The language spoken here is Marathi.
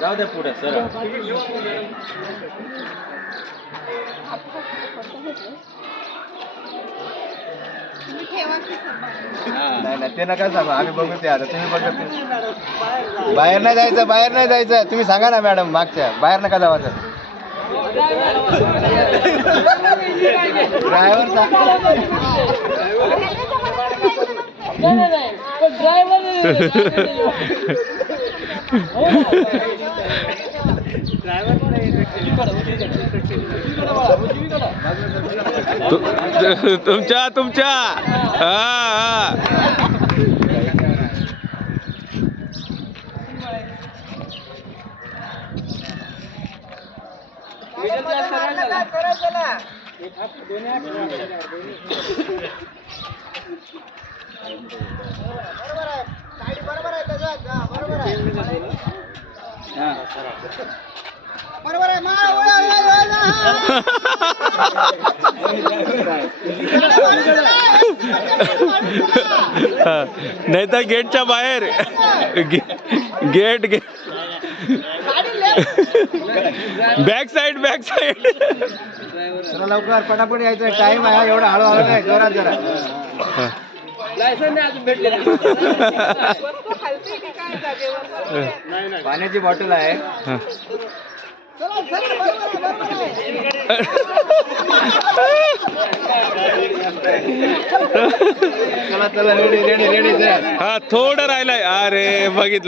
जाऊ द्या पुढे सर. नाही नाही ते नका सांगू, आम्ही बघू ते आता. तुम्ही बघत बाहेर नाही जायचं, बाहेर नाही जायचं. तुम्ही सांगा ना मॅडम, मागच्या बाहेर नका जावाचं. ड्रायव्हर तुमच्या तुमच्या बरोबर आहे. नाही तर गेटच्या बाहेर get back side back side. चला लवकर पटापट यायचं, टाइम आहे. एवढा हळूहळू नाही, जोरात जरा. पाण्याची बॉटल आहे. चला चला रेडी रेडी रेडी. हा थोडं राहिलंय. अरे बघितलं.